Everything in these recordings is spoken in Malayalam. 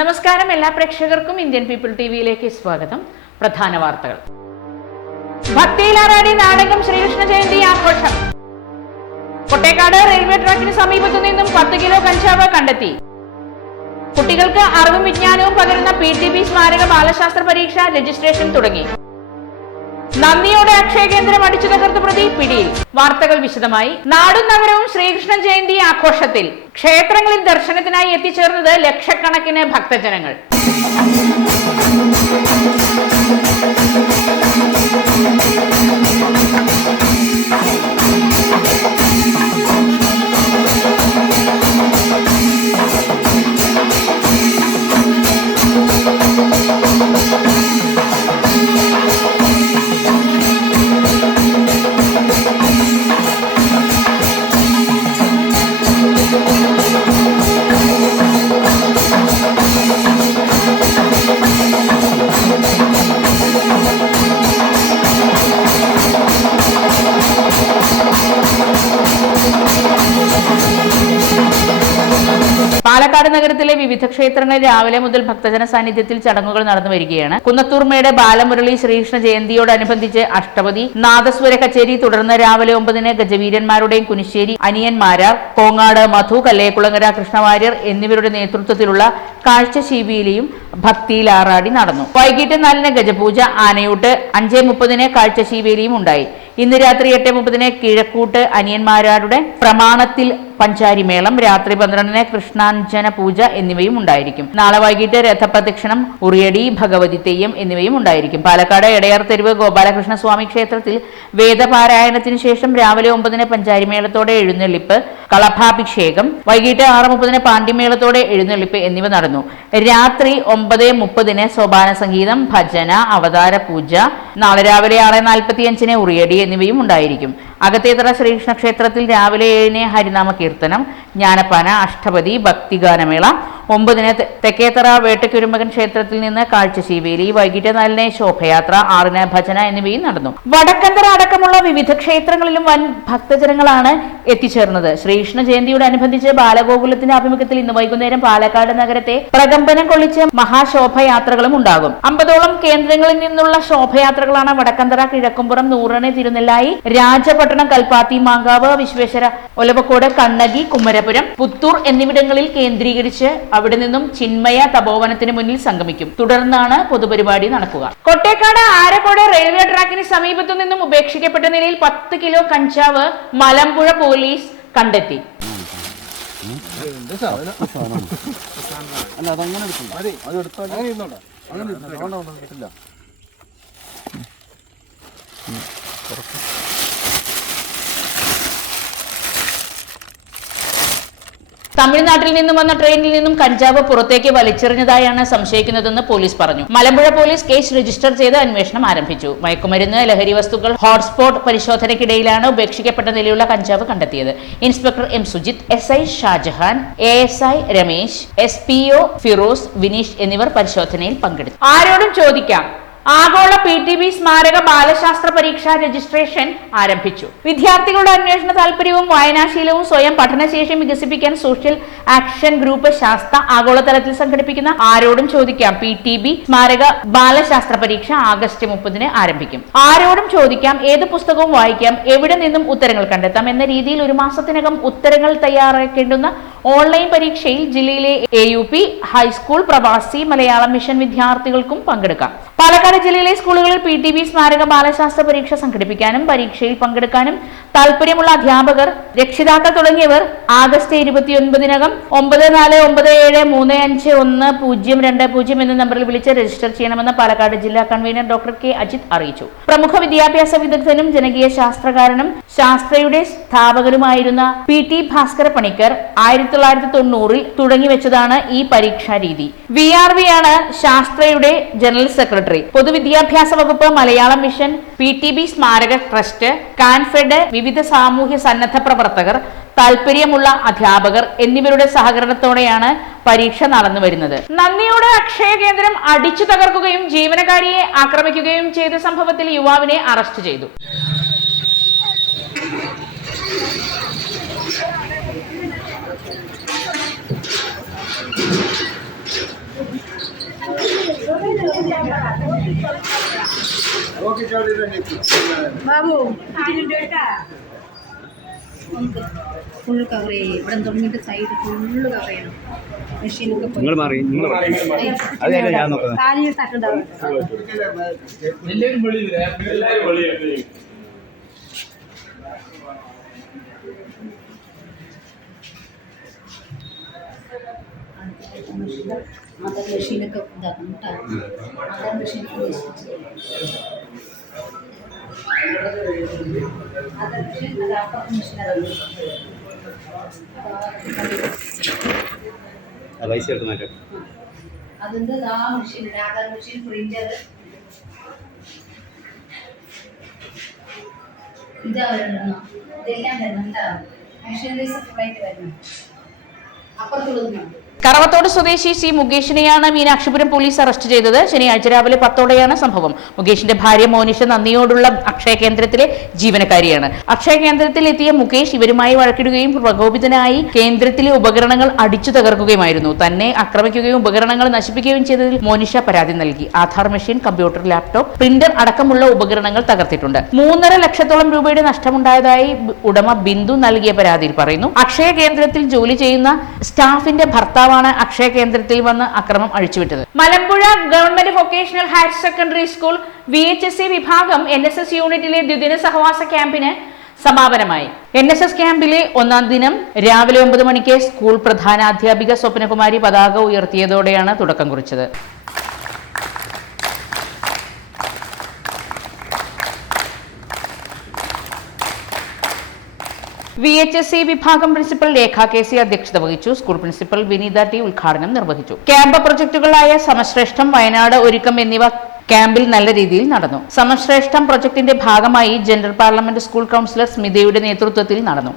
നമസ്കാരം എല്ലാ പ്രേക്ഷകർക്കും ഇന്ത്യൻ പീപ്പിൾ ടി വിയിലേക്ക് സ്വാഗതം. പ്രധാന വാർത്തകൾ. ഭക്തിയിലാറാടി നാടകം ശ്രീകൃഷ്ണ ജയന്തി ആഘോഷം. കൊട്ടേക്കാട് റെയിൽവേ ട്രാക്കിന് സമീപത്തു നിന്നും പത്ത് കിലോ കഞ്ചാവ് കണ്ടെത്തി. കുട്ടികൾക്ക് അറിവും വിജ്ഞാനവും പകരുന്ന പി ടി ബി സ്മാരക ബാലശാസ്ത്ര പരീക്ഷ രജിസ്ട്രേഷൻ തുടങ്ങി. നന്ദിയോടെ അക്ഷയ കേന്ദ്രം അടിച്ചു തകർത്ത പ്രതി പിടിയിൽ. വാർത്തകൾ വിശദമായി. നാടും നഗരവും ശ്രീകൃഷ്ണ ജയന്തി ആഘോഷത്തിൽ. ക്ഷേത്രങ്ങളിൽ ദർശനത്തിനായി എത്തിച്ചേർന്നത് ലക്ഷക്കണക്കിന് ഭക്തജനങ്ങൾ. വിവിധ ക്ഷേത്രങ്ങളിൽ രാവിലെ മുതൽ ഭക്തജന സാന്നിധ്യത്തിൽ ചടങ്ങുകൾ നടന്നു വരികയാണ്. കുന്നത്തൂർമയുടെ ബാലമുരളി ശ്രീകൃഷ്ണ ജയന്തിയോടനുബന്ധിച്ച് അഷ്ടപതി നാദസ്വര കച്ചേരി തുടർന്ന് രാവിലെ ഒമ്പതിന് ഗജവീരന്മാരുടെയും കുനിശ്ശേരി അനിയന്മാരാർ കോങ്ങാട് മധു കല്ലേക്കുളങ്ങര കൃഷ്ണവാര്യർ എന്നിവരുടെ നേതൃത്വത്തിലുള്ള കാഴ്ചശീപിയിലെയും ആറാടി നടന്നു. വൈകിട്ട് നാലിന് ഗജപൂജ ആനയൂട്ട് അഞ്ചേ മുപ്പതിന് കാഴ്ചശീവേലിയും ഉണ്ടായി. ഇന്ന് രാത്രി എട്ട് മുപ്പതിന് കിഴക്കൂട്ട് അനിയന്മാരുടെ പ്രമാണത്തിൽ പഞ്ചാരിമേളം രാത്രി പന്ത്രണ്ടിന് കൃഷ്ണാഞ്ജന പൂജ എന്നിവയും ഉണ്ടായിരിക്കും. നാളെ വൈകിട്ട് രഥപ്രദക്ഷിണം ഉറിയടി ഭഗവതി തെയ്യം എന്നിവയും ഉണ്ടായിരിക്കും. പാലക്കാട് എടയാർ തെരുവ് ഗോപാലകൃഷ്ണ സ്വാമി ക്ഷേത്രത്തിൽ വേദപാരായണത്തിന് ശേഷം രാവിലെ ഒമ്പതിന് പഞ്ചാരിമേളത്തോടെ എഴുന്നള്ളിപ്പ് കളഭാഭിഷേകം വൈകിട്ട് ആറ് മുപ്പതിന് പാണ്ഡിമേളത്തോടെ എഴുന്നള്ളിപ്പ് എന്നിവ നടന്നു. രാത്രി ഒമ്പത് മുപ്പതിന് സോപാന സംഗീതം ഭജന അവതാര പൂജ നാളെ രാവിലെ ആറ് നാൽപ്പത്തിയഞ്ചിന് ഉറിയടി എന്നിവയും ഉണ്ടായിരിക്കും. അകത്തേത്തറ ശ്രീകൃഷ്ണ ക്ഷേത്രത്തിൽ രാവിലെ ഏഴിന് ഹരിനാമ കീർത്തനം ജ്ഞാനപ്പാന അഷ്ടപതി ഭക്തിഗാനമേള ഒമ്പതിന് തെക്കേത്തറ വേട്ടക്കുരുമകൻ ക്ഷേത്രത്തിൽ നിന്ന് കാഴ്ച ശിവേലി വൈകിട്ട് നാലിന് ശോഭയാത്ര ആറിന് ഭജന എന്നിവയും നടന്നു. വടക്കന്തറ അടക്കമുള്ള വിവിധ ക്ഷേത്രങ്ങളിലും വൻ ഭക്തജനങ്ങളാണ് എത്തിച്ചേർന്നത്. ശ്രീകൃഷ്ണ ജയന്തിയോടനുബന്ധിച്ച് ബാലഗോകുലത്തിന്റെ ആഭിമുഖ്യത്തിൽ ഇന്ന് വൈകുന്നേരം പാലക്കാട് നഗരത്തെ പ്രകമ്പനം കൊള്ളിച്ച് മഹാശോഭയാത്രകളും ഉണ്ടാകും. അമ്പതോളം കേന്ദ്രങ്ങളിൽ നിന്നുള്ള ശോഭയാത്രകളാണ് വടക്കന്തറ കിഴക്കുംപുറം നൂറിനെ തിരുനെല്ലായി രാജപട്ടണം കൽപ്പാത്തി മാങ്കാവ് വിശ്വേശ്വര ഒലവക്കോട് കണ്ണകി കുമരപുരം പുത്തൂർ എന്നിവിടങ്ങളിൽ കേന്ദ്രീകരിച്ച് അവിടെ നിന്നും ചിന്മയ തപോവനത്തിന് മുന്നിൽ സംഗമിക്കും തുടർന്നാണ് പൊതുപരിപാടി നടക്കുക കൊട്ടേക്കാട് ആരക്കോട് റെയിൽവേ ട്രാക്കിന് സമീപത്തു നിന്നും ഉപേക്ഷിക്കപ്പെട്ട നിലയിൽ പത്ത് കിലോ കഞ്ചാവ് മലമ്പുഴ പോലീസ് കണ്ടെത്തി അല്ല അതങ്ങനെ എടുക്കും അത് എടുത്താൽ അങ്ങനെ ഇരുന്നോട്ടെ തമിഴ്നാട്ടിൽ നിന്നും വന്ന ട്രെയിനിൽ നിന്നും കഞ്ചാവ് പുറത്തേക്ക് വലിച്ചെറിഞ്ഞതായാണ് സംശയിക്കുന്നതെന്ന് പോലീസ് പറഞ്ഞു. മലമ്പുഴ പോലീസ് കേസ് രജിസ്റ്റർ ചെയ്ത് അന്വേഷണം ആരംഭിച്ചു. മയക്കുമരുന്ന് ലഹരി വസ്തുക്കൾ ഹോട്ട്സ്പോട്ട് പരിശോധനയ്ക്കിടയിലാണ് ഉപേക്ഷിക്കപ്പെട്ട നിലയിലുള്ള കഞ്ചാവ് കണ്ടെത്തിയത്. Inspector M Sujith S I Shajahan A S I Ramesh S P O Firoz Vineesh എന്നിവർ പരിശോധനയിൽ പങ്കെടുത്തു. ആരോടും ചോദിക്കാം. ആഗോള പി ടി ബി സ്മാരക ബാലശാസ്ത്ര പരീക്ഷ രജിസ്ട്രേഷൻ ആരംഭിച്ചു. വിദ്യാർത്ഥികളുടെ അന്വേഷണ താല്പര്യവും വായനാശീലവും സ്വയം പഠനശേഷി വികസിപ്പിക്കാൻ സോഷ്യൽ ആക്ഷൻ ഗ്രൂപ്പ് ശാസ്ത്ര ആഗോളതലത്തിൽ സംഘടിപ്പിക്കുന്ന ആരോടും ചോദിക്കാം പി ടി ബി സ്മാരക ബാലശാസ്ത്ര പരീക്ഷ ആഗസ്റ്റ് മുപ്പതിന് ആരംഭിക്കും. ആരോടും ചോദിക്കാം ഏത് പുസ്തകവും വായിക്കാം എവിടെ നിന്നും ഉത്തരങ്ങൾ കണ്ടെത്താം എന്ന രീതിയിൽ ഒരു മാസത്തിനകം ഉത്തരങ്ങൾ തയ്യാറാക്കേണ്ടുന്ന ഓൺലൈൻ പരീക്ഷയിൽ ജില്ലയിലെ എ യു പി ഹൈസ്കൂൾ പ്രവാസി മലയാളം മിഷൻ വിദ്യാർത്ഥികൾക്കും പങ്കെടുക്കാം. പാലക്കാട് ജില്ലയിലെ സ്കൂളുകളിൽ പി ടി ബി സ്മാരക ബാലശാസ്ത്ര പരീക്ഷ സംഘടിപ്പിക്കാനും പരീക്ഷയിൽ പങ്കെടുക്കാനും താല്പര്യമുള്ള അധ്യാപകർ രക്ഷിതാക്കൾ തുടങ്ങിയവർ ആഗസ്റ്റ് ഇരുപത്തിയൊൻപതിനകം ഒമ്പത് നാല് ഒമ്പത് ഏഴ് മൂന്ന് അഞ്ച് ഒന്ന് പൂജ്യം രണ്ട് പൂജ്യം എന്ന നമ്പറിൽ വിളിച്ച് രജിസ്റ്റർ ചെയ്യണമെന്ന് പാലക്കാട് ജില്ലാ കൺവീനർ ഡോക്ടർ കെ അജിത് അറിയിച്ചു. പ്രമുഖ വിദ്യാഭ്യാസ വിദഗ്ധനും ജനകീയ ശാസ്ത്രകാരനും ശാസ്ത്രയുടെ സ്ഥാപകരുമായിരുന്ന പി ടി ഭാസ്കര പണിക്കർ ആയിരത്തി തൊള്ളായിരത്തി തൊണ്ണൂറിൽ ഈ പരീക്ഷാ രീതി. വി ആർ വി ആണ് ശാസ്ത്രയുടെ ജനറൽ സെക്രട്ടറി. പൊതുവിദ്യാഭ്യാസ വകുപ്പ് Malayalam mission P T B സ്മാരക ട്രസ്റ്റ് കാൻഫെഡ് വിവിധ സാമൂഹ്യ സന്നദ്ധ പ്രവർത്തകർ താല്പര്യമുള്ള അധ്യാപകർ എന്നിവരുടെ സഹകരണത്തോടെയാണ് പരീക്ഷ നടന്നു വരുന്നത്. നന്ദിയുടെ അക്ഷയ കേന്ദ്രം അടിച്ചു തകർക്കുകയും ജീവനക്കാരിയെ ആക്രമിക്കുകയും ചെയ്ത സംഭവത്തിൽ യുവാവിനെ അറസ്റ്റ് ചെയ്തു. ബാബു ഫുള്ള് കവർ ചെയ്യും. ഇവിടെ തുടങ്ങിയിട്ട് സൈഡ് ഫുള്ള് കവർ ചെയ്യണം. മെഷീനൊക്കെ. നിങ്ങൾ മാറി നിങ്ങൾ അതല്ല ഞാൻ നോക്കുന്നത് കാലിൽ തട്ടുണ്ടാവും മെഷീനൊക്കെ ഇതാക്കണം കേട്ടോ. മദർ മെഷീൻ മദർ മെഷീൻ അത് അപ്പുറത്തെ മെഷീൻ അതാണ് ആ മെഷീൻ പ്രിന്റർ കറവത്തോട് സ്വദേശി സി മുകേഷിനെയാണ് മീനാക്ഷിപുരം പോലീസ് അറസ്റ്റ് ചെയ്തത്. ശനിയാഴ്ച രാവിലെ പത്തോടെയാണ് സംഭവം. മുകേഷിന്റെ ഭാര്യ മോനിഷ നന്ദിയോടുള്ള അക്ഷയ കേന്ദ്രത്തിലെ ജീവനക്കാരിയാണ്. അക്ഷയ കേന്ദ്രത്തിൽ എത്തിയ മുകേഷ് ഇവരുമായി വഴക്കിടുകയും പ്രകോപിതനായി കേന്ദ്രത്തിലെ ഉപകരണങ്ങൾ അടിച്ചു തകർക്കുകയുമായിരുന്നു. തന്നെ ആക്രമിക്കുകയും ഉപകരണങ്ങൾ നശിപ്പിക്കുകയും ചെയ്തതിൽ മോനിഷ പരാതി നൽകി. Aadhaar machine computer laptop printer അടക്കമുള്ള ഉപകരണങ്ങൾ തകർത്തിട്ടുണ്ട്. മൂന്നര ലക്ഷത്തോളം രൂപയുടെ നഷ്ടമുണ്ടായതായി ഉടമ ബിന്ദു നൽകിയ പരാതിയിൽ പറയുന്നു. അക്ഷയ കേന്ദ്രത്തിൽ ജോലി ചെയ്യുന്ന സ്റ്റാഫിന്റെ ഭർത്താവാണ് അക്ഷയ കേന്ദ്രത്തിൽ വന്ന് അക്രമം അഴിച്ചുവിട്ടത്. Malampuzha government vocational higher secondary school V H S C വിഭാഗം എൻ എസ് എസ് യൂണിറ്റിലെ ദ്വിദിന സഹവാസ ക്യാമ്പിന് സമാപനമായി. എൻ എസ് എസ് ക്യാമ്പിലെ ഒന്നാം ദിനം രാവിലെ ഒമ്പത് മണിക്ക് സ്കൂൾ പ്രധാനാധ്യാപിക സ്വപ്നകുമാരി പതാക ഉയർത്തിയതോടെയാണ് തുടക്കം കുറിച്ചത്. വി എച്ച് എസ് സി വിഭാഗം പ്രിൻസിപ്പൽ രേഖ കെ സി അധ്യക്ഷത വഹിച്ചു. സ്കൂൾ പ്രിൻസിപ്പൽ വിനീത ടി ഉദ്ഘാടനം നിർവഹിച്ചു. ക്യാമ്പ് പ്രൊജക്ടുകളായ സമശ്രേഷ്ഠം വയനാട് ഒരുക്കം എന്നിവ ക്യാമ്പിൽ നല്ല രീതിയിൽ നടന്നു. സമശ്രേഷ്ഠം പ്രൊജക്ടിന്റെ ഭാഗമായി ജനറൽ പാർലമെന്റ് സ്കൂൾ കൗൺസിലർ സ്മിതയുടെ നേതൃത്വത്തിൽ നടന്നു.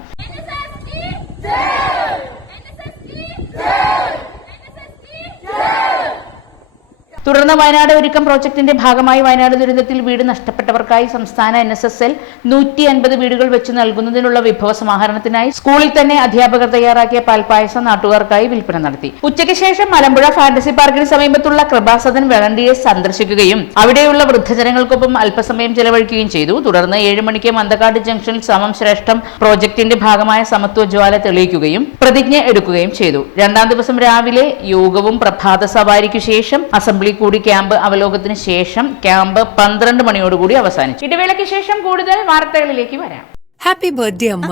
തുടർന്ന് വയനാട് ഒരുക്കം പ്രോജക്ടിന്റെ ഭാഗമായി വയനാട് ദുരന്തത്തിൽ വീട് നഷ്ടപ്പെട്ടവർക്കായി സംസ്ഥാന എൻ എസ് എസ് എൽ നൂറ്റി അൻപത് വീടുകൾ വെച്ച് നൽകുന്നതിനുള്ള വിഭവ സമാഹരണത്തിനായി സ്കൂളിൽ തന്നെ അധ്യാപകർ തയ്യാറാക്കിയ പാൽപ്പായസം നാട്ടുകാർക്കായി വിൽപ്പന നടത്തി. ഉച്ചയ്ക്ക് ശേഷം മലമ്പുഴ ഫാന്റസി പാർക്കിന് സമീപത്തുള്ള കൃപാസദൻ വെളണ്ടിയെ സന്ദർശിക്കുകയും അവിടെയുള്ള വൃദ്ധജനങ്ങൾക്കൊപ്പം അല്പസമയം ചെലവഴിക്കുകയും ചെയ്തു. തുടർന്ന് ഏഴ് മണിക്ക് മന്തക്കാട് ജംഗ്ഷനിൽ സമം ശ്രേഷ്ഠം പ്രോജക്ടിന്റെ ഭാഗമായ സമത്വ ജ്വാല തെളിയിക്കുകയും പ്രതിജ്ഞ എടുക്കുകയും ചെയ്തു. രണ്ടാം ദിവസം രാവിലെ യോഗവും പ്രഭാത സവാരിക്കു ശേഷം അസംബ്ലി കൂടി ക്യാമ്പ് അവലോകത്തിന് ശേഷം ക്യാമ്പ് പന്ത്രണ്ട് മണിയോടുകൂടി അവസാനിച്ചു. ഇടവേളയ്ക്ക് ശേഷം കൂടുതൽ വാർത്തകളിലേക്ക് വരാം. ഹാപ്പി ബർത്ത്ഡേ അമ്മ.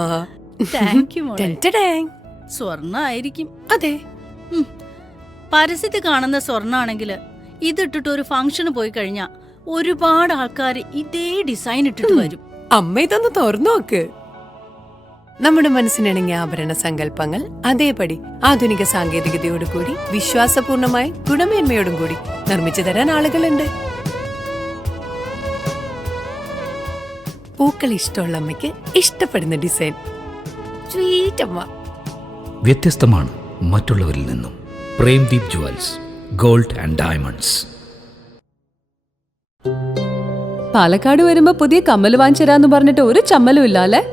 Thank you. സ്വർണ ആയിരിക്കും അതെ. പരസ്യത്തിൽ കാണുന്ന സ്വർണാണെങ്കിൽ ഇതിട്ടിട്ട് ഒരു ഫംഗ്ഷന് പോയി കഴിഞ്ഞാ ഒരുപാട് ആൾക്കാർ ഇതേ ഡിസൈൻ ഇട്ടിട്ട് വരും. അമ്മ ഇതൊന്ന് തുറന്നു നോക്ക്. നമ്മുടെ മനസ്സിനിണങ്ങിയ ആഭരണ സങ്കല്പങ്ങൾ അതേപടി ആധുനിക സാങ്കേതികതയോടുകൂടി വിശ്വാസപൂർണമായി ഗുണമേന്മയോടും കൂടി നിർമ്മിച്ചു തരാൻ ആളുകളുണ്ട്. പൂക്കൾ ഇഷ്ടമുള്ള അമ്മയ്ക്ക് ഇഷ്ടപ്പെടുന്ന ഡിസൈൻ. സ്വീറ്റ് അമ്മ. വ്യത്യസ്തമാണ് മറ്റുള്ളവരിൽ നിന്നും. Premdeep jewels gold and diamonds. Palakkad വരുമ്പോ പുതിയ കമ്മൽ വാങ്ങിച്ചരാന്ന് പറഞ്ഞിട്ട് ഒരു ചമ്മലും ഇല്ല അല്ലെ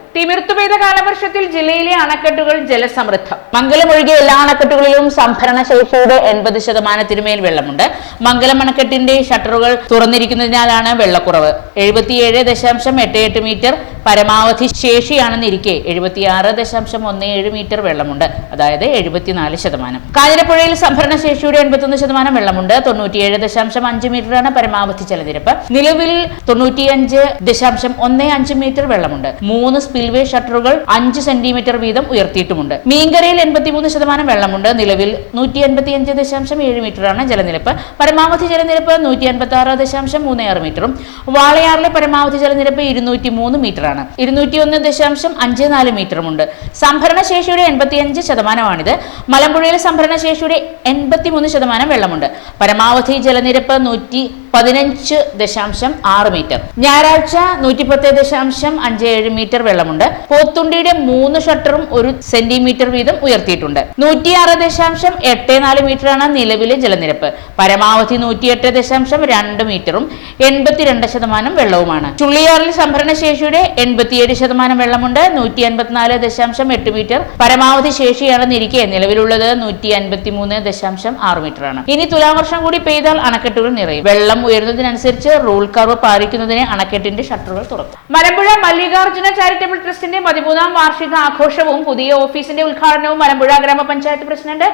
തിമിർത്തു പെയ്ത കാലവർഷത്തിൽ ജില്ലയിലെ അണക്കെട്ടുകൾ ജലസമൃദ്ധം. മംഗലം ഒഴികെ എല്ലാ അണക്കെട്ടുകളിലും സംഭരണ ശേഷിയുടെ എൺപത് ശതമാനത്തിനുമേൽ വെള്ളമുണ്ട്. മംഗലം അണക്കെട്ടിന്റെ ഷട്ടറുകൾ തുറന്നിരിക്കുന്നതിനാലാണ് വെള്ളക്കുറവ്. എഴുപത്തിയേഴ് ദശാംശം എട്ട് എട്ട് മീറ്റർ പരമാവധി ശേഷിയാണെന്നിരിക്കെ എഴുപത്തിയാറ് ദശാംശം ഒന്ന് ഏഴ് മീറ്റർ വെള്ളമുണ്ട്. അതായത് എഴുപത്തിനാല് ശതമാനം. കാഞ്ഞിരപ്പുഴയിൽ സംഭരണ ശേഷിയുടെ എൺപത്തൊന്ന് ശതമാനം വെള്ളമുണ്ട്. തൊണ്ണൂറ്റിയേഴ് ദശാംശം അഞ്ച് മീറ്ററാണ് പരമാവധി ജലനിരപ്പ്. നിലവിൽ തൊണ്ണൂറ്റിയഞ്ച് ദശാംശം ഒന്ന് അഞ്ച് മീറ്റർ വെള്ളമുണ്ട്. മൂന്ന് സ്പിൽവേ ഷട്ടറുകൾ അഞ്ച് സെന്റിമീറ്റർ വീതം ഉയർത്തിയിട്ടുമുണ്ട്. മീങ്കരയിൽ എൺപത്തിമൂന്ന് ശതമാനം വെള്ളമുണ്ട്. നിലവിൽ നൂറ്റി എൺപത്തിയഞ്ച് ദശാംശം ഏഴ് മീറ്ററാണ് ജലനിരപ്പ്. പരമാവധി ജലനിരപ്പ് നൂറ്റി അൻപത്തി ആറ് ദശാംശം മൂന്ന് ആറ് മീറ്ററും. വാളയാറിലെ പരമാവധി ജലനിരപ്പ് ഇരുന്നൂറ്റി മൂന്ന് മീറ്ററാണ്. ഇരുന്നൂറ്റി ഒന്ന് ദശാംശം അഞ്ച് നാല് മീറ്ററുമുണ്ട്. സംഭരണ ശേഷിയുടെ എൺപത്തിയഞ്ച് ശതമാനമാണിത്. മലമ്പുഴയിൽ സംഭരണ ശേഷിയുടെ എൺപത്തിമൂന്ന് ശതമാനം വെള്ളമുണ്ട്. പരമാവധി ജലനിരപ്പ് നൂറ്റി പതിനഞ്ച് ദശാംശം ആറ് മീറ്റർ. ഞായറാഴ്ച നൂറ്റിപ്പത്ത് ദശാംശം അഞ്ച് ഏഴ് മീറ്റർ വെള്ളമുണ്ട്. പോത്തുണ്ടിയുടെ മൂന്ന് ഷട്ടറും ഒരു സെന്റിമീറ്റർ വീതം ഉയർത്തിയിട്ടുണ്ട്. നൂറ്റിയാറ് ദശാംശം എട്ട് നാല് മീറ്ററാണ് നിലവിലെ ജലനിരപ്പ്. പരമാവധി നൂറ്റിയെട്ട് ദശാംശം രണ്ട് മീറ്ററും എൺപത്തിരണ്ട് ശതമാനം വെള്ളവുമാണ്. ചുള്ളിയാറിൽ സംഭരണ ശേഷിയുടെ എൺപത്തിയേഴ് ശതമാനം വെള്ളമുണ്ട്. നൂറ്റി അൻപത്തിനാല് ദശാംശം എട്ട് മീറ്റർ പരമാവധി ശേഷിയാണെന്നിരിക്കെ നിലവിലുള്ളത്. നൂറ്റി അൻപത്തി മൂന്ന് ദശാംശം ആറ് മീറ്ററാണ്. ഇനി തുലാവർഷം കൂടി പെയ്താൽ അണക്കെട്ടുകൾ നിറയും. വെള്ളം ഉയരുന്നതിനനുസരിച്ച് റൂൾ കർവ് പാലിക്കുന്നതിന് അണക്കെട്ടിന്റെ ഷട്ടറുകൾ തുറക്കും. മലമ്പുഴ മല്ലികാർജുന ചാരിറ്റബിൾ ട്രസ്റ്റിന്റെ പതിമൂന്നാം വാർഷിക ആഘോഷവും പുതിയ ഓഫീസിന്റെ ഉദ്ഘാടനവും മലമ്പുഴ ഗ്രാമപഞ്ചായത്ത് പ്രസിഡന്റ്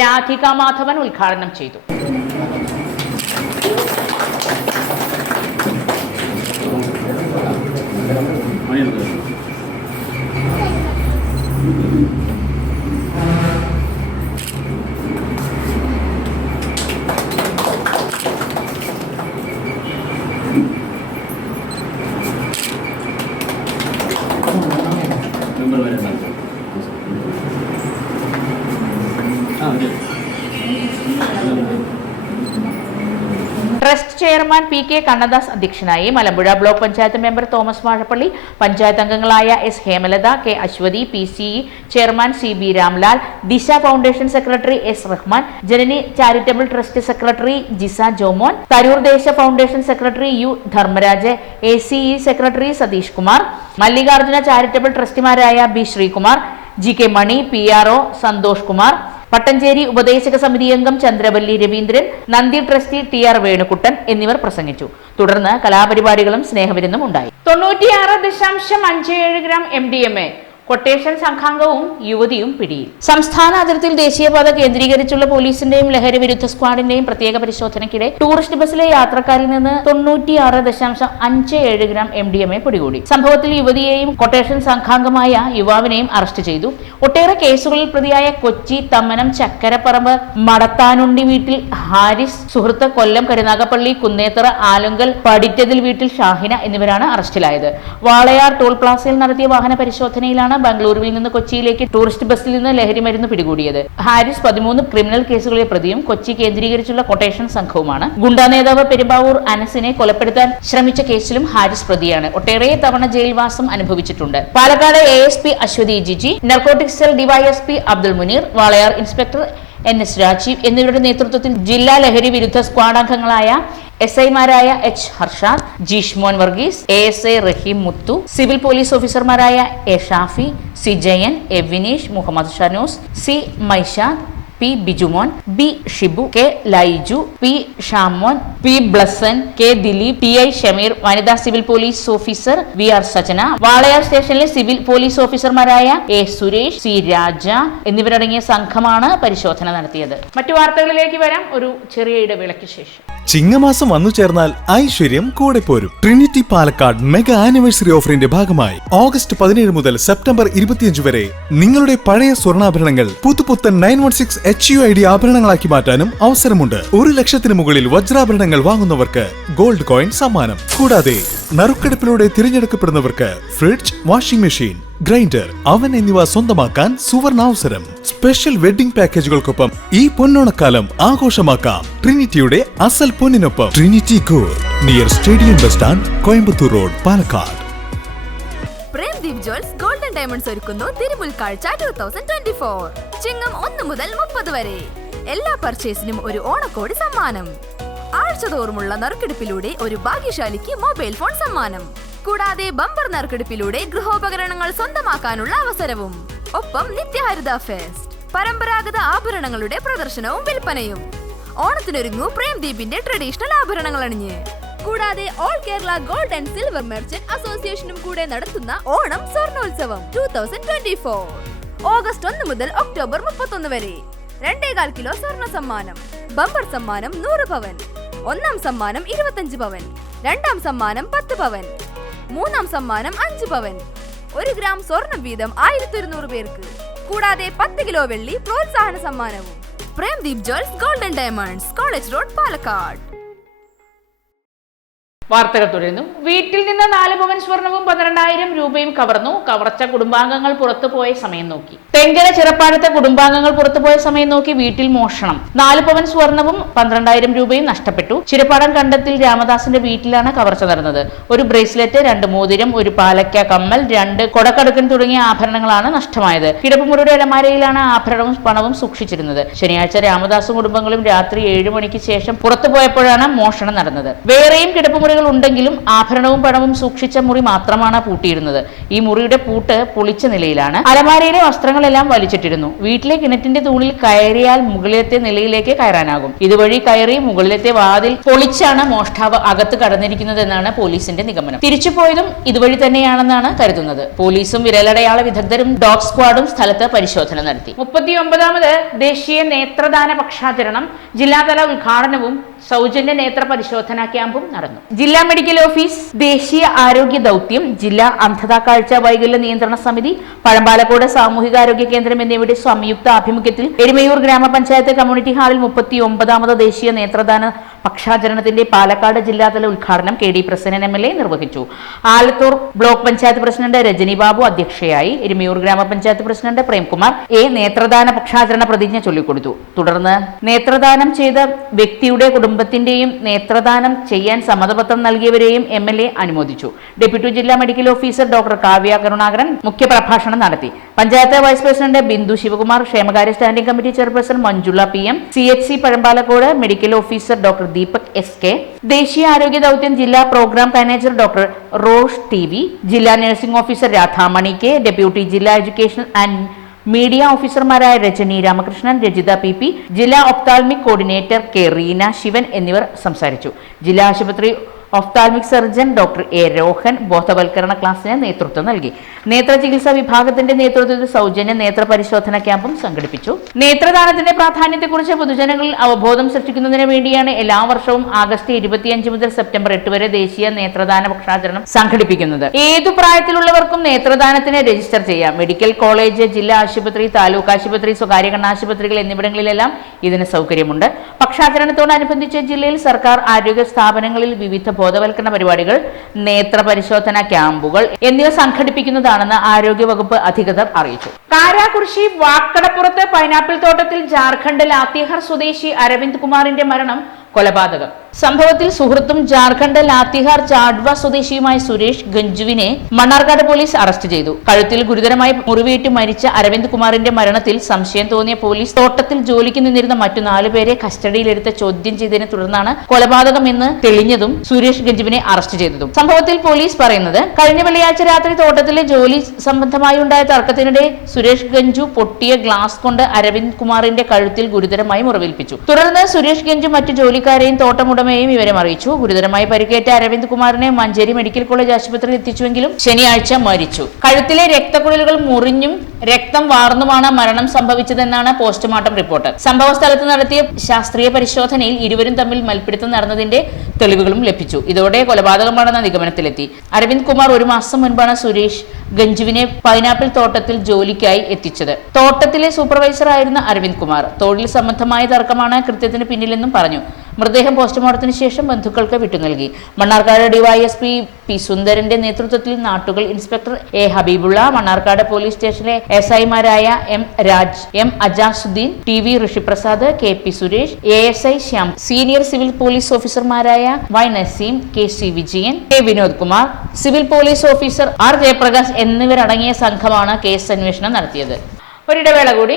രാധിക മാധവൻ ഉദ്ഘാടനം ചെയ്തു. Trust chairman P K Kannadas അധ്യക്ഷനായി മലമ്പുഴ ബ്ലോക്ക് പഞ്ചായത്ത് മെമ്പർ തോമസ് വാഴപ്പള്ളി പഞ്ചായത്ത് അംഗങ്ങളായ S Hemalatha K Aswathy P C chairman C B Ramlal Disha foundation secretary S Rahman Janani charitable trust secretary Jisa Jomon Tharoor Desha foundation secretary U Dharmaraj A C E secretary Satheesh Kumar Mallikarjuna charitable ട്രസ്റ്റിമാരായ B Sreekumar G K Mani P R O Santhosh Kumar Pattancheri ഉപദേശക സമിതി അംഗം ചന്ദ്രവല്ലി രവീന്ദ്രൻ നന്ദി ട്രസ്റ്റി ടി ആർ വേണുകുട്ടൻ എന്നിവർ പ്രസംഗിച്ചു. തുടർന്ന് കലാപരിപാടികളും സ്നേഹവിരുന്നും ഉണ്ടായി. തൊണ്ണൂറ്റിയാറ് ദശാംശം അഞ്ച് ഏഴ് gram M D M A. Quotation സംഘാംഗവും യുവതിയും പിടിയിൽ. സംസ്ഥാന അതിർത്തിയിൽ ദേശീയപാത കേന്ദ്രീകരിച്ചുള്ള പോലീസിന്റെയും ലഹരി വിരുദ്ധ സ്ക്വാഡിന്റെയും പ്രത്യേക പരിശോധനയ്ക്കിടെ ടൂറിസ്റ്റ് ബസ്സിലെ യാത്രക്കാരിൽ നിന്ന് തൊണ്ണൂറ്റിയാറ് ദശാംശം അഞ്ച് ഏഴ് gram M D M A പിടികൂടി. സംഭവത്തിൽ യുവതിയെയും കൊട്ടേഷൻ സംഘാംഗമായ യുവാവിനെയും അറസ്റ്റ് ചെയ്തു. ഒട്ടേറെ കേസുകളിൽ പ്രതിയായ കൊച്ചി തമ്മനം ചക്കരപ്പറമ്പ് മടത്താനുണ്ടി വീട്ടിൽ ഹാരിസ് സുഹൃത്ത് കൊല്ലം കരുനാഗപ്പള്ളി കുന്നേത്തറ ആലുങ്കൽ പടിറ്റതിൽ വീട്ടിൽ ഷാഹിന എന്നിവരാണ് അറസ്റ്റിലായത്. വാളയാർ ടോൾ പ്ലാസയിൽ നടത്തിയ വാഹന പരിശോധനയിലാണ് ബംഗളൂരുവിൽ നിന്ന് കൊച്ചിയിലേക്ക് ടൂറിസ്റ്റ് ബസ്സിൽ നിന്ന് ലഹരി മരുന്ന് പിടികൂടിയത്. ഹാരിസ് പതിമൂന്ന് ക്രിമിനൽ കേസുകളിലെ പ്രതിയും കൊച്ചി കേന്ദ്രീകരിച്ചുള്ള കൊട്ടേഷൻ സംഘവുമാണ്. ഗുണ്ടാ നേതാവ് പെരുമ്പാവൂർ അനസിനെ കൊലപ്പെടുത്താൻ ശ്രമിച്ച കേസിലും ഹാരിസ് പ്രതിയാണ്. ഒട്ടേറെ തവണ ജയിൽവാസം അനുഭവിച്ചിട്ടുണ്ട്. Palakkad A S P Aswathy Jiji narcotic cell DYSP Abdul Muneer Walayar inspector N S Rajeev എന്നിവരുടെ നേതൃത്വത്തിൽ ജില്ലാ ലഹരി വിരുദ്ധ സ്ക്വാഡ് അംഗങ്ങളായ എസ് ഐമാരായ H Harshad Jeeshmon Varghese A S A Raheem Muthu civil police ഓഫീസർമാരായ A Shafi C Jayan A Vineesh Muhammad Shanoos C Maishad P Bijumon B Shibu K Laiju P Shamon P Blessan K Dileep T I Shameer വനിതാ civil police officer V R Sajana Walayar സ്റ്റേഷനിലെ സിവിൽ പോലീസ് ഓഫീസർമാരായ എ സുരേഷ് സി രാജ എന്നിവരടങ്ങിയ സംഘമാണ് പരിശോധന നടത്തിയത്. മറ്റു വാർത്തകളിലേക്ക് വരാം. ഒരു ചെറിയ ഇടവേളയ്ക്ക് ശേഷം. ചിങ്ങമാസം വന്നു ചേർന്നാൽ ഐശ്വര്യം കൂടെ പോരും. ട്രിനിറ്റി പാലക്കാട് മെഗാ ആനിവേഴ്സറി ഓഫറിന്റെ ഭാഗമായി ഓഗസ്റ്റ് പതിനേഴ് മുതൽ സെപ്റ്റംബർ ഇരുപത്തിയഞ്ച് വരെ നിങ്ങളുടെ പഴയ സ്വർണാഭരണങ്ങൾ പുതുപുത്തൻ nine one six H U I D ആഭരണങ്ങളാക്കി മാറ്റാനും അവസരമുണ്ട്. ഒരു ലക്ഷത്തിന് മുകളിൽ വജ്രാഭരണങ്ങൾ വാങ്ങുന്നവർക്ക് ഗോൾഡ് കോയിൻ സമ്മാനം. കൂടാതെ നറുക്കെടുപ്പിലൂടെ തിരഞ്ഞെടുക്കപ്പെടുന്നവർക്ക് fridge washing machine grinder oven എന്നിവ സ്വന്തമാക്കാൻ സുവർണാവസരം. സ്പെഷ്യൽ വെഡിംഗ് പാക്കേജുകൾക്കൊപ്പം ഈ പൊന്നോണക്കാലം ആഘോഷമാക്കാം. ട്രിനിറ്റിയുടെ അസൽ പൊന്നിനൊപ്പം. Trinity gold near stadium bus stand Coimbatore road Palakkad. Premdeep jewels golden diamonds ഒരുക്കുന്നു തിരുമുൽക്കാഴ്ച ടൂ തൗസൻഡ് ട്വന്റി ഫോർ ചിങ്ങം ഒന്ന് മുതൽ മുപ്പത് വരെ. എല്ലാ പർച്ചേസിനും ഒരു ഓണക്കോടി സമ്മാനം. ആഴ്ചതോറുമുള്ള നറുക്കെടുപ്പിലൂടെ ഒരു ഭാഗ്യശാലിക്ക് മൊബൈൽ ഫോൺ സമ്മാനം. കൂടാതെ ബമ്പർ നറുക്കെടുപ്പിലൂടെ ഗൃഹോപകരണങ്ങൾ സ്വന്തമാക്കാനുള്ള അവസരവും. ഒപ്പം നിത്യഹരിത ഫെസ്റ്റ് പരമ്പരാഗത ആഭരണങ്ങളുടെ പ്രദർശനവും വിൽപ്പനയും. ഓണത്തിനൊരുങ്ങൂ പ്രേംദീപിന്റെ ട്രഡീഷണൽ ആഭരണങ്ങൾ അണിഞ്ഞ് കൂടാതെ all Kerala gold and silver merchant അസോസിയേഷനും കൂടെ നടത്തുന്ന Onam സ്വർണോത്സവം two thousand twenty four August ഒന്ന് മുതൽ ഒക്ടോബർ മുപ്പത്തൊന്ന് വരെ. രണ്ടേകാൽ കിലോ സ്വർണ സമ്മാനം ബമ്പർ സമ്മാനം നൂറ് പവൻ ഒന്നാം സമ്മാനം ഇരുപത്തഞ്ച് പവൻ രണ്ടാം സമ്മാനം പത്ത് പവൻ മൂന്നാം സമ്മാനം അഞ്ച് പവൻ. ഒരു ഗ്രാം സ്വർണം വീതം ആയിരത്തി ഒരുന്നൂറ് പേർക്ക്. കൂടാതെ പത്ത് കിലോ വെള്ളി പ്രോത്സാഹന സമ്മാനവും. Premdeep jewels golden diamonds college road Palakkad. വാർത്തകൾ തുടരുന്നു. വീട്ടിൽ നിന്ന് നാല് പവൻ സ്വർണവും പന്ത്രണ്ടായിരം രൂപയും കവർന്നു. കവർച്ച കുടുംബാംഗങ്ങൾ പുറത്തുപോയ സമയം നോക്കി. തെങ്കര ചിറപ്പാടത്തെ കുടുംബാംഗങ്ങൾ പുറത്തുപോയ സമയം നോക്കി വീട്ടിൽ മോഷണം. നാല് പവൻ സ്വർണവും പന്ത്രണ്ടായിരം രൂപയും നഷ്ടപ്പെട്ടു. ചിറപ്പാടം കണ്ടത്തിൽ രാമദാസിന്റെ വീട്ടിലാണ് കവർച്ച നടന്നത്. ഒരു ബ്രേസ്ലെറ്റ് രണ്ട് മോതിരം ഒരു പാലക്ക കമ്മൽ രണ്ട് കൊടക്കടുക്കൻ തുടങ്ങിയ ആഭരണങ്ങളാണ് നഷ്ടമായത്. കിടപ്പുമുറിയുടെ അലമാരയിലാണ് ആഭരണവും പണവും സൂക്ഷിച്ചിരുന്നത്. ശനിയാഴ്ച രാമദാസും കുടുംബങ്ങളും രാത്രി ഏഴ് മണിക്ക് ശേഷം പുറത്തുപോയപ്പോഴാണ് മോഷണം നടന്നത്. വേറെയും കിടപ്പുമുറികൾ ഉണ്ടെങ്കിലും ആഭരണവും പണവും സൂക്ഷിച്ച മുറി മാത്രമാണ് പൂട്ടിയിരുന്നത്. ഈ മുറിയുടെ പൂട്ട് പൊളിച്ച നിലയിലാണ്. അലമാരയിലെ വസ്ത്രങ്ങളെല്ലാം വലിച്ചിട്ടിരുന്നു. വീട്ടിലെ കിണറ്റിന്റെ തൂണിൽ കയറിയാൽ മുകളിലത്തെ നിലയിലേക്ക് കയറാനാകും. ഇതുവഴി കയറി മുകളിലത്തെ വാതിൽ പൊളിച്ചാണ് മോഷ്ടാവ് അകത്ത് കടന്നിരിക്കുന്നത് എന്നാണ് പോലീസിന്റെ നിഗമനം. തിരിച്ചുപോയതും ഇതുവഴി തന്നെയാണെന്നാണ് കരുതുന്നത്. പോലീസും വിരലടയാള വിദഗ്ധരും ഡോഗ് സ്ക്വാഡും സ്ഥലത്ത് പരിശോധന നടത്തി. മുപ്പത്തിയൊമ്പതാമത് ദേശീയ നേത്രദാന പക്ഷാചരണം ജില്ലാതല ഉദ്ഘാടനവും സൗജന്യ നേത്ര ക്യാമ്പും നടന്നു. ജില്ലാ മെഡിക്കൽ ഓഫീസ് ദേശീയ ആരോഗ്യ ദൗത്യം ജില്ലാ അന്ധതാ കാഴ്ച വൈകല്യ നിയന്ത്രണ സമിതി പഴമ്പാലക്കോട് സാമൂഹികാരോഗ്യ കേന്ദ്രം എന്നിവയുടെ സംയുക്ത ആഭിമുഖ്യത്തിൽ എരുമയൂർ ഗ്രാമപഞ്ചായത്ത് കമ്മ്യൂണിറ്റി ഹാളിൽ മുപ്പത്തി ഒമ്പതാമത് ദേശീയ നേത്രദാന പക്ഷാചരണത്തിന്റെ പാലക്കാട് ജില്ലാതല ഉദ്ഘാടനം K D Prasannan M L A നിർവഹിച്ചു. ആലത്തൂർ ബ്ലോക്ക് പഞ്ചായത്ത് പ്രസിഡന്റ് രജനി ബാബു അധ്യക്ഷയായി. എരുമയൂർ ഗ്രാമപഞ്ചായത്ത് പ്രസിഡന്റ് പ്രേംകുമാർ എ നേത്രദാന പക്ഷാചരണ പ്രതിജ്ഞ ചൊല്ലിക്കൊടുത്തു. തുടർന്ന് നേത്രദാനം ചെയ്ത വ്യക്തിയുടെ കുടുംബത്തിന്റെയും നേത്രദാനം ചെയ്യാൻ സമ്മതപത്രം നൽകിയവരെയും എം എൽ എ അനുമോദിച്ചു. ഡെപ്യൂട്ടി ജില്ലാ medical officer doctor Kavya Karunakaran മുഖ്യപ്രഭാഷണം നടത്തി. പഞ്ചായത്ത് വൈസ് പ്രസിഡന്റ് ബിന്ദു ശിവകുമാർ ക്ഷേമകാര്യ standing committee chairperson Manjula P M C H C Pazhampalakode medical officer doctor Deepak S K. ദേശീയ ആരോഗ്യ ദൗത്യം ജില്ലാ programme manager doctor Rosh T V. ജില്ലാ nursing officer Radhamani K. Deputy ജില്ലാ എഡ്യൂക്കേഷൻ ആൻഡ് മീഡിയ ഓഫീസർമാരായ രജനി രാമകൃഷ്ണൻ രജിത പി പി ജില്ലാ ophthalmic coordinator K Reena Sivan എന്നിവർ സംസാരിച്ചു. ജില്ലാ ആശുപത്രി ophthalmic surgeon doctor A Rohan ബോധവൽക്കരണ ക്ലാസ്സിന് നേതൃത്വം നൽകി. നേത്ര ചികിത്സാ വിഭാഗത്തിന്റെ നേതൃത്വത്തിൽ സൗജന്യ നേത്ര പരിശോധന ക്യാമ്പും സംഘടിപ്പിച്ചു. നേത്രദാനത്തിന്റെ പ്രാധാന്യത്തെക്കുറിച്ച് പൊതുജനങ്ങളിൽ അവബോധം സൃഷ്ടിക്കുന്നതിന് വേണ്ടിയാണ് എല്ലാ വർഷവും ആഗസ്റ്റ് ഇരുപത്തിയഞ്ച് മുതൽ സെപ്റ്റംബർ എട്ട് വരെ ദേശീയ നേത്രദാന പക്ഷാചരണം സംഘടിപ്പിക്കുന്നത്. ഏതു പ്രായത്തിലുള്ളവർക്കും നേത്രദാനത്തിന് രജിസ്റ്റർ ചെയ്യാം. മെഡിക്കൽ കോളേജ് ജില്ലാ ആശുപത്രി താലൂക്ക് ആശുപത്രി സ്വകാര്യ കണ്ണാശുപത്രികൾ എന്നിവിടങ്ങളിലെല്ലാം ഇതിന് സൗകര്യമുണ്ട്. പക്ഷാചരണത്തോടനുബന്ധിച്ച് ജില്ലയിൽ സർക്കാർ ആരോഗ്യ സ്ഥാപനങ്ങളിൽ വിവിധ ബോധവൽക്കരണ പരിപാടികൾ നേത്ര പരിശോധന ക്യാമ്പുകൾ എന്നിവ സംഘടിപ്പിക്കുന്നതാണെന്ന് ആരോഗ്യവകുപ്പ് അധികൃതർ അറിയിച്ചു. കാരാകുറിശി വാക്കടപ്പുറത്ത് പൈനാപ്പിൾ തോട്ടത്തിൽ ജാർഖണ്ഡിൽ ആത്തിഹർ സ്വദേശി അരവിന്ദ് കുമാറിന്റെ മരണം കൊലപാതകം. സംഭവത്തിൽ സുഹൃത്തും ജാർഖണ്ഡ് ലാത്തിഹാർ ചാഡ്വ സ്വദേശിയുമായ സുരേഷ് ഗഞ്ജുവിനെ മണ്ണാർക്കാട് പോലീസ് അറസ്റ്റ് ചെയ്തു. കഴുത്തിൽ ഗുരുതരമായി മുറിവേറ്റ് മരിച്ച അരവിന്ദ് കുമാറിന്റെ മരണത്തിൽ സംശയം തോന്നിയ പോലീസ് തോട്ടത്തിൽ ജോലിക്ക് നിന്നിരുന്ന മറ്റു നാലുപേരെ കസ്റ്റഡിയിലെടുത്ത് ചോദ്യം ചെയ്തതിനെ തുടർന്നാണ് കൊലപാതകമെന്ന് തെളിഞ്ഞതും സുരേഷ് ഗഞ്ജുവിനെ അറസ്റ്റ് ചെയ്തതും. സംഭവത്തിൽ പോലീസ് പറയുന്നത് കഴിഞ്ഞ വെള്ളിയാഴ്ച രാത്രി തോട്ടത്തിലെ ജോലി സംബന്ധമായി ഉണ്ടായ തർക്കത്തിനിടെ സുരേഷ് ഗഞ്ജു പൊട്ടിയ ഗ്ലാസ് കൊണ്ട് അരവിന്ദ് കുമാറിന്റെ കഴുത്തിൽ ഗുരുതരമായി മുറിവേൽപ്പിച്ചു. തുടർന്ന് സുരേഷ് ഗഞ്ജു മറ്റു ജോലിക്കാരെയും തോട്ടമുടമയെയും വിവരം അറിയിച്ചു. ഗുരുതരമായി പരിക്കേറ്റ അരവിന്ദ് കുമാറിനെ മഞ്ചേരി മെഡിക്കൽ കോളേജ് ആശുപത്രിയിൽ എത്തിച്ചുവെങ്കിലും ശനിയാഴ്ച മരിച്ചു. കഴുത്തിലെ രക്തക്കുഴലുകൾ മുറിഞ്ഞും രക്തം വാർന്നുമാണ് മരണം സംഭവിച്ചതെന്നാണ് പോസ്റ്റ്മോർട്ടം റിപ്പോർട്ട്. സംഭവ സ്ഥലത്ത് നടത്തിയ ശാസ്ത്രീയ പരിശോധനയിൽ ഇരുവരും തമ്മിൽ മൽപ്പിടുത്തം നടന്നതിന്റെ തെളിവുകളും ലഭിച്ചു. ഇതോടെ കൊലപാതകമാണെന്ന നിഗമനത്തിലെത്തി. അരവിന്ദ് കുമാർ ഒരു മാസം മുൻപാണ് സുരേഷ് ഗഞ്ജുവിനെ പൈനാപ്പിൾ തോട്ടത്തിൽ ജോലിക്കായി എത്തിച്ചത്. തോട്ടത്തിലെ സൂപ്പർവൈസർ ആയിരുന്ന അരവിന്ദ് കുമാർ. തൊഴിൽ സംബന്ധമായ തർക്കമാണ് കൃത്യത്തിന് പിന്നിലെന്നും പറഞ്ഞു. മൃതദേഹം പോസ്റ്റ്മോർട്ടത്തിന് ശേഷം ബന്ധുക്കൾക്ക് വിട്ടുനൽകി മണ്ണാർക്കാട് ഡിവൈഎസ്പി പി സുന്ദരന്റെ നേതൃത്വത്തിൽ നാട്ടുകൾ inspector A Habeebulla Mannarkkad police സ്റ്റേഷനിലെ എസ് ഐമാരായ M Raj M Ajasuddin T V Rishiprasad K P Suresh A S I Shyam senior civil police ഓഫീസർമാരായ Y Naseem K C Vijayan K Vinod Kumar civil police officer R Jayaprakash എന്നിവരടങ്ങിയ സംഘമാണ് കേസ് അന്വേഷണം നടത്തിയത്. ഒരിടവേള കൂടി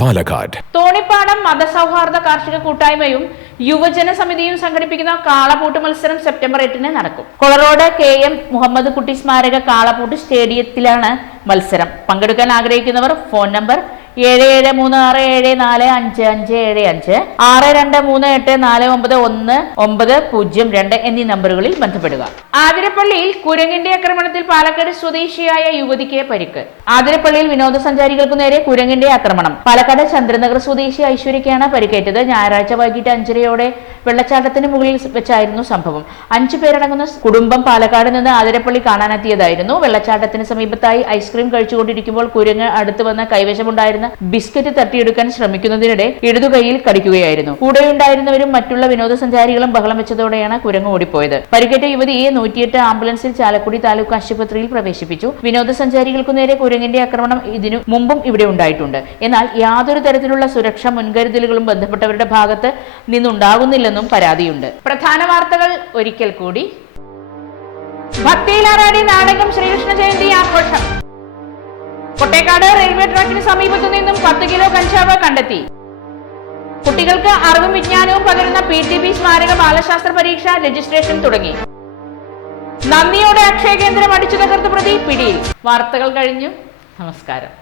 Palakkad. തോണിപ്പാടം മതസൗഹാർദ്ദ കാർഷിക കൂട്ടായ്മയും യുവജന സമിതിയും സംഘടിപ്പിക്കുന്ന കാളപൂട്ട് മത്സരം സെപ്റ്റംബർ എട്ടിന് നടക്കും കൊളറോഡ് കെ എം മുഹമ്മദ് കുട്ടി സ്മാരക കാളപൂട്ട് സ്റ്റേഡിയത്തിലാണ് മത്സരം പങ്കെടുക്കാൻ ആഗ്രഹിക്കുന്നവർ ഫോൺ നമ്പർ ഏഴ് ഏഴ് മൂന്ന് ആറ് ഏഴ് നാല് അഞ്ച് അഞ്ച് ഏഴ് അഞ്ച് ആറ് രണ്ട് മൂന്ന് എട്ട് നാല് ഒമ്പത് ഒന്ന് ഒമ്പത് പൂജ്യം രണ്ട് എന്നീ നമ്പറുകളിൽ ബന്ധപ്പെടുക. ആതിരപ്പള്ളിയിൽ കുരങ്ങിന്റെ ആക്രമണത്തിൽ പാലക്കാട് സ്വദേശിയായ യുവതിക്ക് പരിക്ക്. ആതിരപ്പള്ളിയിൽ വിനോദസഞ്ചാരികൾക്ക് നേരെ കുരങ്ങിന്റെ ആക്രമണം. പാലക്കാട് ചന്ദ്രനഗർ സ്വദേശി ഐശ്വര്യയ്ക്കാണ് പരിക്കേറ്റത്. ഞായറാഴ്ച വൈകിട്ട് അഞ്ചരയോടെ വെള്ളച്ചാട്ടത്തിന് മുകളിൽ വെച്ചായിരുന്നു സംഭവം. അഞ്ചു പേരടങ്ങുന്ന കുടുംബം പാലക്കാട് നിന്ന് ആതിരപ്പള്ളി കാണാനെത്തിയതായിരുന്നു. വെള്ളച്ചാട്ടത്തിന് സമീപത്തായി ഐസ്ക്രീം കഴിച്ചുകൊണ്ടിരിക്കുമ്പോൾ കുരങ്ങ് അടുത്ത് വന്ന കൈവശമുണ്ടായിരുന്ന ബിസ്ക്കറ്റ് തട്ടിയെടുക്കാൻ ശ്രമിക്കുന്നതിനിടെ ഇടതു കൈയിൽ കടിക്കുകയായിരുന്നു. കൂടെയുണ്ടായിരുന്നവരും മറ്റുള്ള വിനോദസഞ്ചാരികളും ബഹളം വെച്ചതോടെയാണ് കുരങ്ങ് ഓടിപ്പോയത്. പരിക്കേറ്റ യുവതിയെ നൂറ്റിയെട്ട് ആംബുലൻസിൽ ചാലക്കുടി താലൂക്ക് ആശുപത്രിയിൽ പ്രവേശിപ്പിച്ചു. വിനോദസഞ്ചാരികൾക്കു നേരെ കുരങ്ങിന്റെ ആക്രമണം ഇതിനു മുമ്പും ഇവിടെ ഉണ്ടായിട്ടുണ്ട്. എന്നാൽ യാതൊരു തരത്തിലുള്ള സുരക്ഷാ മുൻകരുതലുകളും ബന്ധപ്പെട്ടവരുടെ ഭാഗത്ത് നിന്നുണ്ടാകുന്നില്ലെന്നും പരാതിയുണ്ട്. പ്രധാന വാർത്തകൾ ഒരിക്കൽ കൂടി. ഭക്തിയിലാറാടി നാടകം ശ്രീകൃഷ്ണ ജയന്തി ആഘോഷം. കൊട്ടേക്കാട് റെയിൽവേ ട്രാക്കിന് സമീപത്തു നിന്നും പത്ത് കിലോ കഞ്ചാവ് കണ്ടെത്തി. കുട്ടികൾക്ക് അറിവും വിജ്ഞാനവും പകരുന്ന പി ടി ബി സ്മാരക ബാലശാസ്ത്ര പരീക്ഷ രജിസ്ട്രേഷൻ തുടങ്ങി. നന്ദിയോടെ അക്ഷയ കേന്ദ്രം അടിച്ചു തകർത്ത പ്രതി പിടിയിൽ. വാർത്തകൾ കഴിഞ്ഞു. നമസ്കാരം.